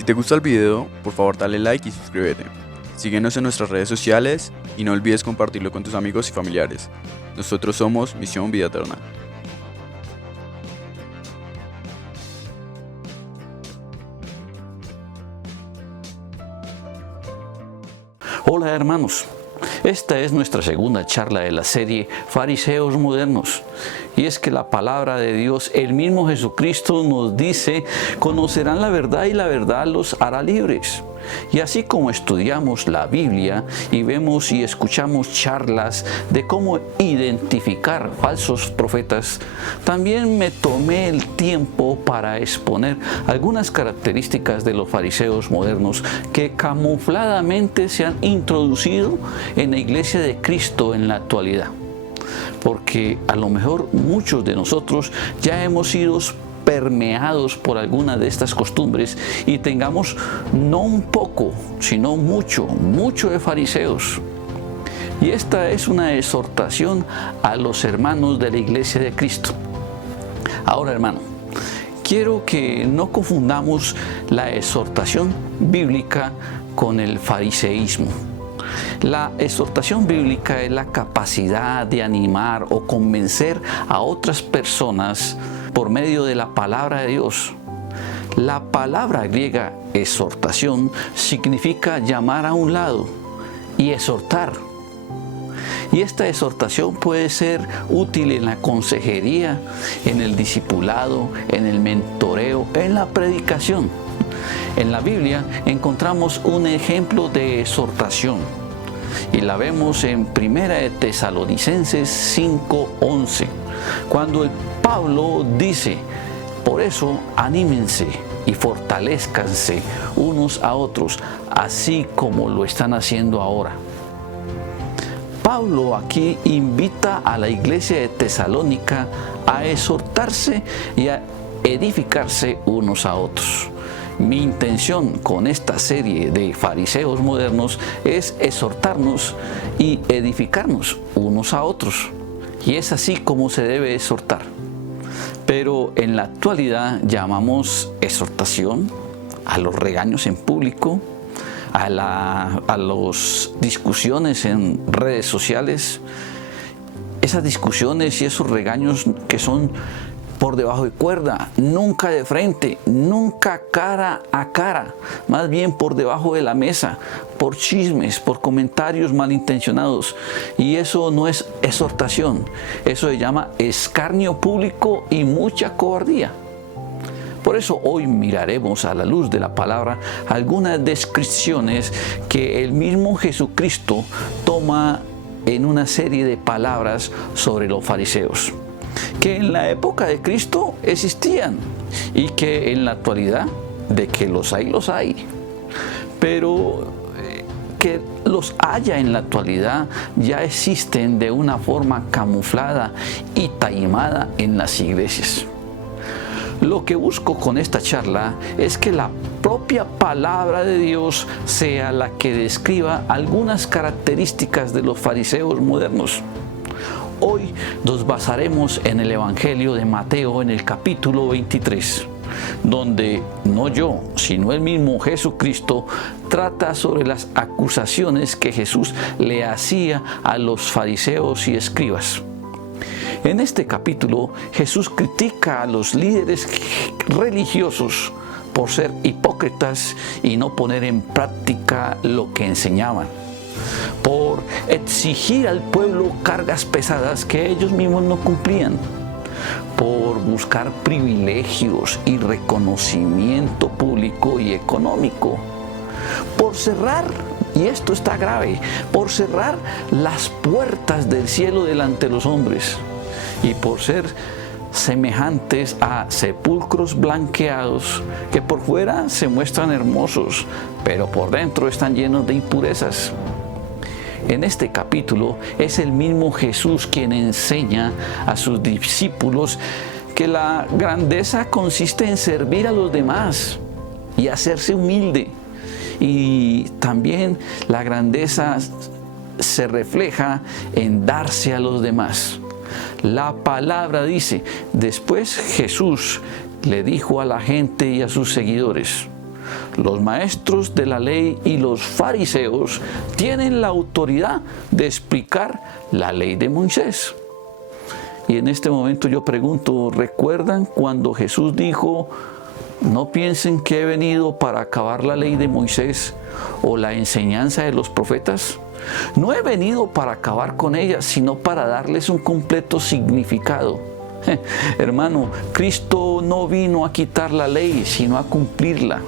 Si te gusta el video, por favor dale like y suscríbete. Síguenos en nuestras redes sociales y no olvides compartirlo con tus amigos y familiares. Nosotros somos Misión Vida Eterna. Hola hermanos, esta es nuestra segunda charla de la serie Fariseos Modernos. Y es que la palabra de Dios, el mismo Jesucristo nos dice: conocerán la verdad y la verdad los hará libres. Y así como estudiamos la Biblia y vemos y escuchamos charlas de cómo identificar falsos profetas, también me tomé el tiempo para exponer algunas características de los fariseos modernos que camufladamente se han introducido en la iglesia de Cristo en la actualidad. Porque a lo mejor muchos de nosotros ya hemos sido permeados por alguna de estas costumbres y tengamos no un poco, sino mucho de fariseos. Y esta es una exhortación a los hermanos de la iglesia de Cristo. Ahora, hermano, quiero que no confundamos la exhortación bíblica con el fariseísmo. La exhortación bíblica es la capacidad de animar o convencer a otras personas por medio de la palabra de Dios. La palabra griega exhortación significa llamar a un lado y exhortar. Y esta exhortación puede ser útil en la consejería, en el discipulado, en el mentoreo, en la predicación. En la Biblia encontramos un ejemplo de exhortación y la vemos en 1 de Tesalonicenses 5:11, cuando el Pablo dice: por eso anímense y fortalezcanse unos a otros, así como lo están haciendo ahora. Pablo aquí invita a la iglesia de Tesalónica a exhortarse y a edificarse unos a otros. Mi intención con esta serie de fariseos modernos es exhortarnos y edificarnos unos a otros. Y es así como se debe exhortar. Pero en la actualidad llamamos exhortación a los regaños en público, a las discusiones en redes sociales, esas discusiones y esos regaños que son por debajo de cuerda, nunca de frente, nunca cara a cara, más bien por debajo de la mesa, por chismes, por comentarios malintencionados. Y eso no es exhortación, eso se llama escarnio público y mucha cobardía. Por eso hoy miraremos a la luz de la palabra algunas descripciones que el mismo Jesucristo toma en una serie de palabras sobre los fariseos, que en la época de Cristo existían y que en la actualidad, de que los hay, pero que los haya en la actualidad ya existen de una forma camuflada y taimada en las iglesias. Lo que busco con esta charla es que la propia palabra de Dios sea la que describa algunas características de los fariseos modernos. Hoy nos basaremos en el Evangelio de Mateo en el capítulo 23, donde no yo, sino el mismo Jesucristo trata sobre las acusaciones que Jesús le hacía a los fariseos y escribas. En este capítulo, Jesús critica a los líderes religiosos por ser hipócritas y no poner en práctica lo que enseñaban, por exigir al pueblo cargas pesadas que ellos mismos no cumplían, por buscar privilegios y reconocimiento público y económico, por cerrar, y esto está grave, por cerrar las puertas del cielo delante de los hombres, y por ser semejantes a sepulcros blanqueados que por fuera se muestran hermosos, pero por dentro están llenos de impurezas. En este capítulo es el mismo Jesús quien enseña a sus discípulos que la grandeza consiste en servir a los demás y hacerse humilde. Y también la grandeza se refleja en darse a los demás. La palabra dice: después Jesús le dijo a la gente y a sus seguidores: Los maestros de la ley y los fariseos tienen la autoridad de explicar la ley de Moisés. Y en este momento yo pregunto, ¿recuerdan cuando Jesús dijo: no piensen que he venido para acabar la ley de Moisés o la enseñanza de los profetas? No he venido para acabar con ellas, sino para darles un completo significado. Hermano, Cristo no vino a quitar la ley, sino a cumplirla.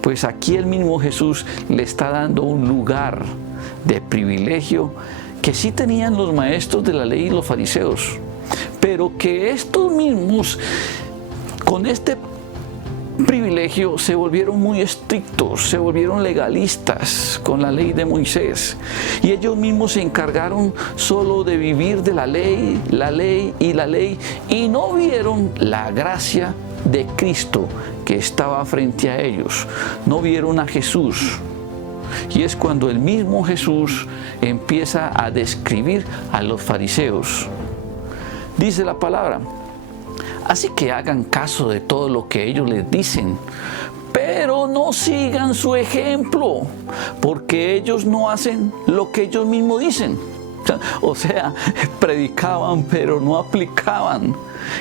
Pues aquí el mismo Jesús le está dando un lugar de privilegio que sí tenían los maestros de la ley y los fariseos, pero que estos mismos, con este privilegio, se volvieron muy estrictos, se volvieron legalistas con la ley de Moisés, y ellos mismos se encargaron solo de vivir de la ley y la ley, y no vieron la gracia de Cristo que estaba frente a ellos, no vieron a Jesús. Y es cuando el mismo Jesús empieza a describir a los fariseos. Dice la palabra: así que hagan caso de todo lo que ellos les dicen, pero no sigan su ejemplo, porque ellos no hacen lo que ellos mismos dicen. O sea, predicaban pero no aplicaban.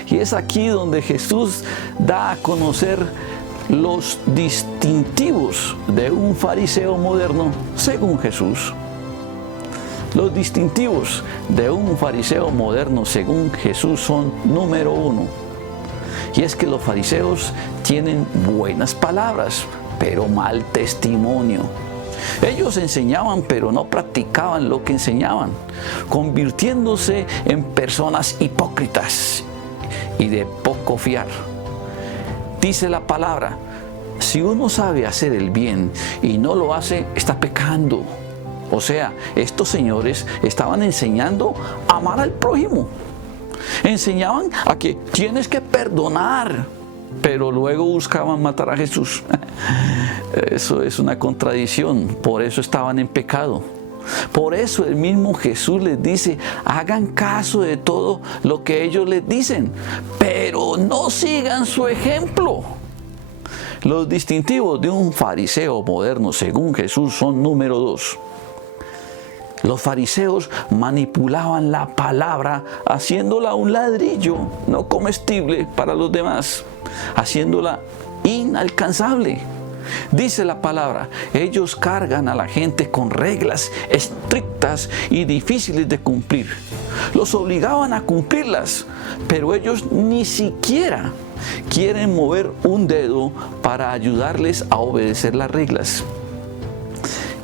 Y es aquí donde Jesús da a conocer los distintivos de un fariseo moderno según Jesús. Los distintivos de un fariseo moderno según Jesús son: número 1. Y es que los fariseos tienen buenas palabras, pero mal testimonio. Ellos enseñaban, pero no practicaban lo que enseñaban, convirtiéndose en personas hipócritas y de poco fiar. Dice la palabra: si uno sabe hacer el bien y no lo hace, está pecando. O sea, estos señores estaban enseñando a amar al prójimo. Enseñaban a que tienes que perdonar, pero luego buscaban matar a Jesús. Eso es una contradicción, por eso estaban en pecado. Por eso el mismo Jesús les dice: hagan caso de todo lo que ellos les dicen, pero no sigan su ejemplo. Los distintivos de un fariseo moderno según Jesús son: número 2. Los fariseos manipulaban la palabra haciéndola un ladrillo no comestible para los demás, haciéndola inalcanzable. Dice la palabra: ellos cargan a la gente con reglas estrictas y difíciles de cumplir. Los obligaban a cumplirlas, pero ellos ni siquiera quieren mover un dedo para ayudarles a obedecer las reglas.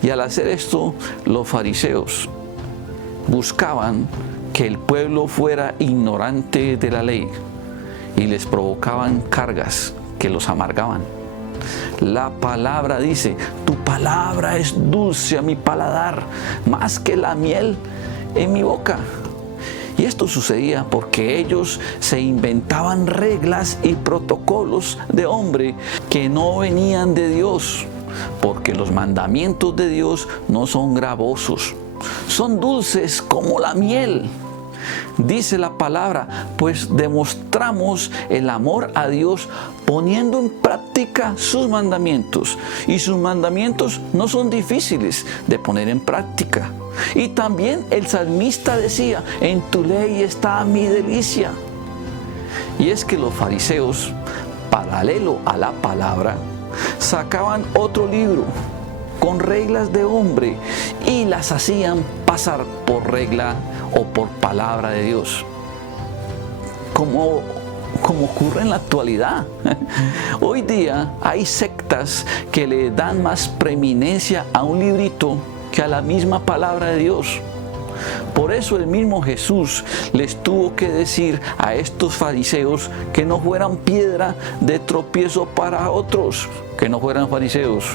Y al hacer esto, los fariseos buscaban que el pueblo fuera ignorante de la ley y les provocaban cargas que los amargaban. La palabra dice: tu palabra es dulce a mi paladar, más que la miel en mi boca. Y esto sucedía porque ellos se inventaban reglas y protocolos de hombre que no venían de Dios, porque los mandamientos de Dios no son gravosos, son dulces como la miel. Dice la palabra: pues demostramos el amor a Dios poniendo en práctica sus mandamientos. Y sus mandamientos no son difíciles de poner en práctica. Y también el salmista decía: en tu ley está mi delicia. Y es que los fariseos, paralelo a la palabra, sacaban otro libro con reglas de hombre y las hacían pasar por regla o por palabra de Dios, como ocurre en la actualidad. Hoy día hay sectas que le dan más preeminencia a un librito que a la misma palabra de Dios. Por eso el mismo Jesús les tuvo que decir a estos fariseos que no fueran piedra de tropiezo para otros, que no fueran fariseos.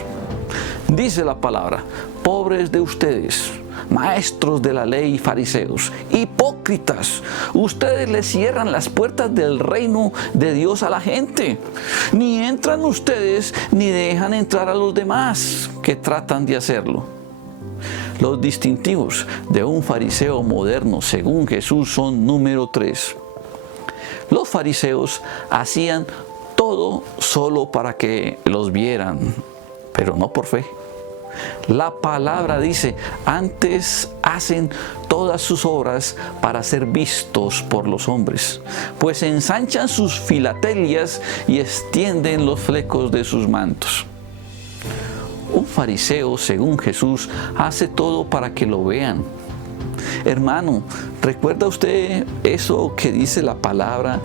Dice la palabra: pobres de ustedes, maestros de la ley y fariseos, hipócritas, ustedes le cierran las puertas del reino de Dios a la gente. Ni entran ustedes ni dejan entrar a los demás que tratan de hacerlo. Los distintivos de un fariseo moderno según Jesús son: número 3. Los fariseos hacían todo solo para que los vieran. pero no por fe. La palabra dice, antes hacen todas sus obras para ser vistos por los hombres, pues ensanchan sus filatelias y extienden los flecos de sus mantos. Un fariseo, según Jesús, hace todo para que lo vean. Hermano, ¿recuerda usted eso que dice la palabra?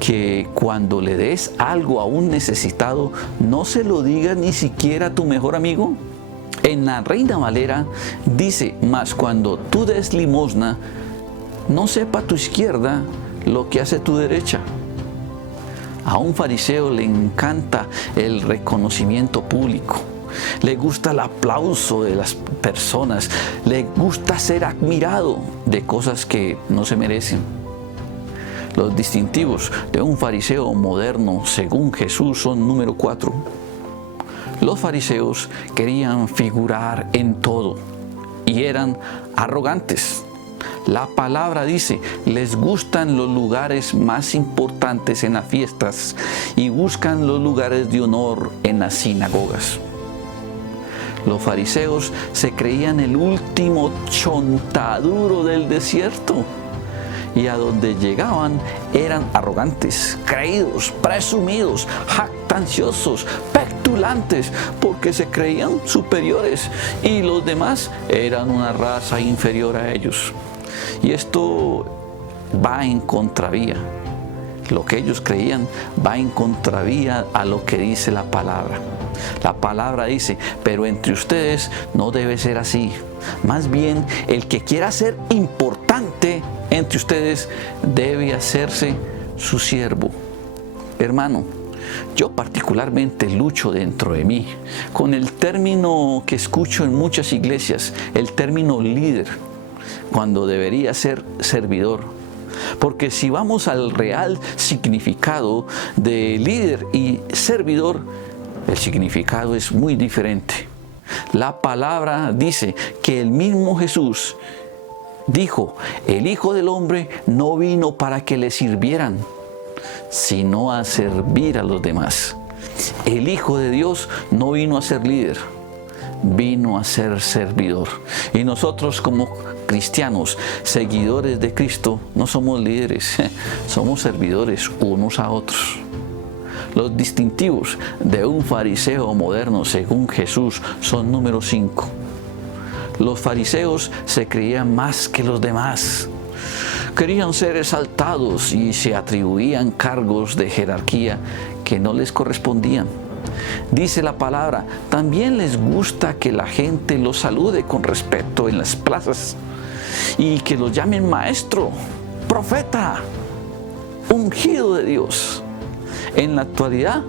Que cuando le des algo a un necesitado, no se lo digas ni siquiera a tu mejor amigo. En la Reina Valera dice, mas cuando tú des limosna, no sepa tu izquierda lo que hace tu derecha. A un fariseo le encanta el reconocimiento público. Le gusta el aplauso de las personas. Le gusta ser admirado de cosas que no se merecen. Los distintivos de un fariseo moderno, según Jesús, son número 4. Los fariseos querían figurar en todo y eran arrogantes. La palabra dice, les gustan los lugares más importantes en las fiestas y buscan los lugares de honor en las sinagogas. Los fariseos se creían el último chontaduro del desierto y a donde llegaban eran arrogantes, creídos, presumidos, jactanciosos, petulantes, porque se creían superiores y los demás eran una raza inferior a ellos. Y esto va en contravía. Lo que ellos creían va en contravía a lo que dice la palabra. La palabra dice, pero entre ustedes no debe ser así. Más bien, el que quiera ser importante entre ustedes debe hacerse su siervo. Hermano, yo particularmente lucho dentro de mí con el término que escucho en muchas iglesias, el término líder, cuando debería ser servidor. Porque si vamos al real significado de líder y servidor, el significado es muy diferente. La palabra dice que el mismo Jesús dijo, el Hijo del Hombre no vino para que le sirvieran, sino a servir a los demás. El Hijo de Dios no vino a ser líder, vino a ser servidor. Y nosotros como cristianos, seguidores de Cristo, no somos líderes, somos servidores unos a otros. Los distintivos de un fariseo moderno, según Jesús, son número 5. Los fariseos se creían más que los demás. Querían ser exaltados y se atribuían cargos de jerarquía que no les correspondían. Dice la palabra, también les gusta que la gente los salude con respeto en las plazas y que los llamen maestro, profeta, ungido de Dios. En la actualidad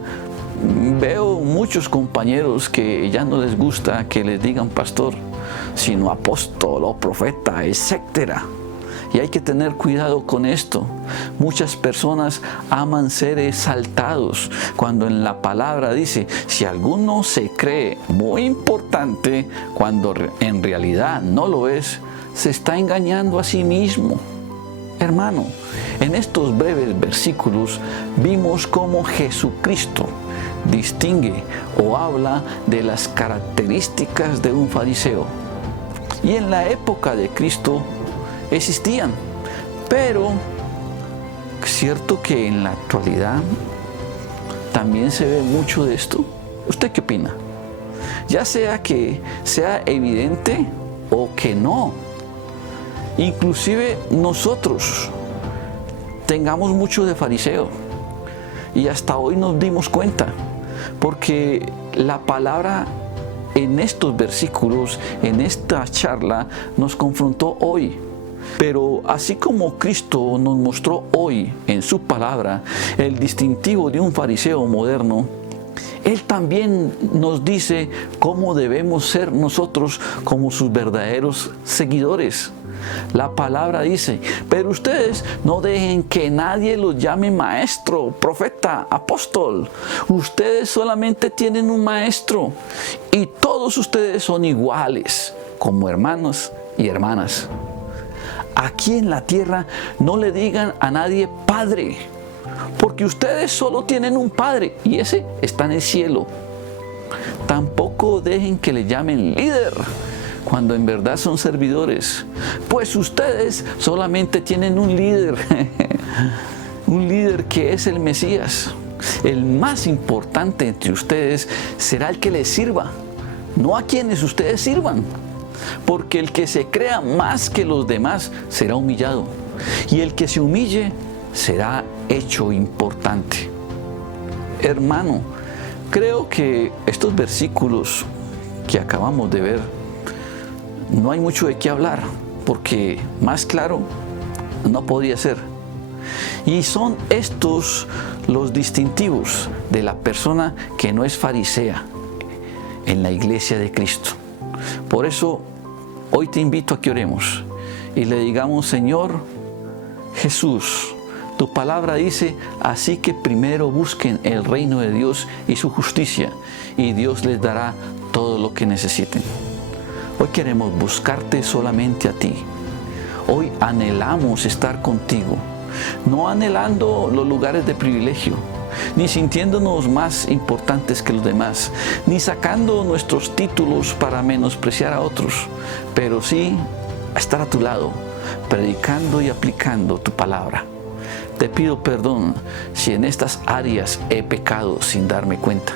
veo muchos compañeros que ya no les gusta que les digan pastor, sino apóstol o profeta, etc. Y hay que tener cuidado con esto. Muchas personas aman ser exaltados, cuando en la palabra dice, si alguno se cree muy importante, cuando en realidad no lo es, se está engañando a sí mismo. Hermano, en estos breves versículos vimos cómo Jesucristo distingue o habla de las características de un fariseo. Y en la época de Cristo existían, pero cierto que en la actualidad también se ve mucho de esto. ¿Usted qué opina? Ya sea que sea evidente o que no. Inclusive nosotros tengamos mucho de fariseo y hasta hoy nos dimos cuenta, porque la palabra en estos versículos, en esta charla, nos confrontó hoy. Pero así como Cristo nos mostró hoy en su palabra el distintivo de un fariseo moderno, Él también nos dice cómo debemos ser nosotros como sus verdaderos seguidores. La palabra dice, pero ustedes no dejen que nadie los llame maestro, profeta, apóstol. Ustedes solamente tienen un maestro y todos ustedes son iguales como hermanos y hermanas. Aquí en la tierra no le digan a nadie padre, porque ustedes solo tienen un padre y ese está en el cielo. Tampoco dejen que le llamen líder cuando en verdad son servidores, pues ustedes solamente tienen un líder, un líder que es el Mesías. El más importante entre ustedes será el que les sirva, no a quienes ustedes sirvan, porque el que se crea más que los demás será humillado, y el que se humille será hecho importante. Hermano, creo que estos versículos que acabamos de ver, no hay mucho de qué hablar, porque más claro no podía ser. Y son estos los distintivos de la persona que no es farisea en la iglesia de Cristo. Por eso hoy te invito a que oremos y le digamos: Señor Jesús, tu palabra dice, así que primero busquen el reino de Dios y su justicia, y Dios les dará todo lo que necesiten. Hoy queremos buscarte solamente a ti. Hoy anhelamos estar contigo, no anhelando los lugares de privilegio, ni sintiéndonos más importantes que los demás, ni sacando nuestros títulos para menospreciar a otros, pero sí estar a tu lado, predicando y aplicando tu palabra. Te pido perdón si en estas áreas he pecado sin darme cuenta,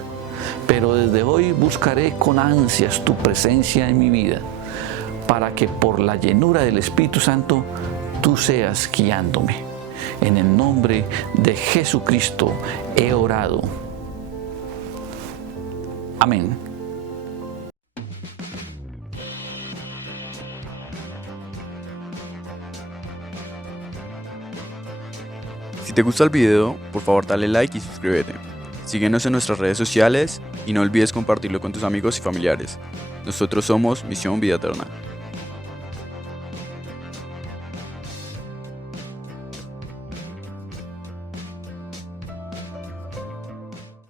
pero desde hoy buscaré con ansias tu presencia en mi vida, para que por la llenura del Espíritu Santo tú seas guiándome. En el nombre de Jesucristo he orado. Amén. Si te gusta el video, por favor dale like y suscríbete. Síguenos en nuestras redes sociales y no olvides compartirlo con tus amigos y familiares. Nosotros somos Misión Vida Eterna.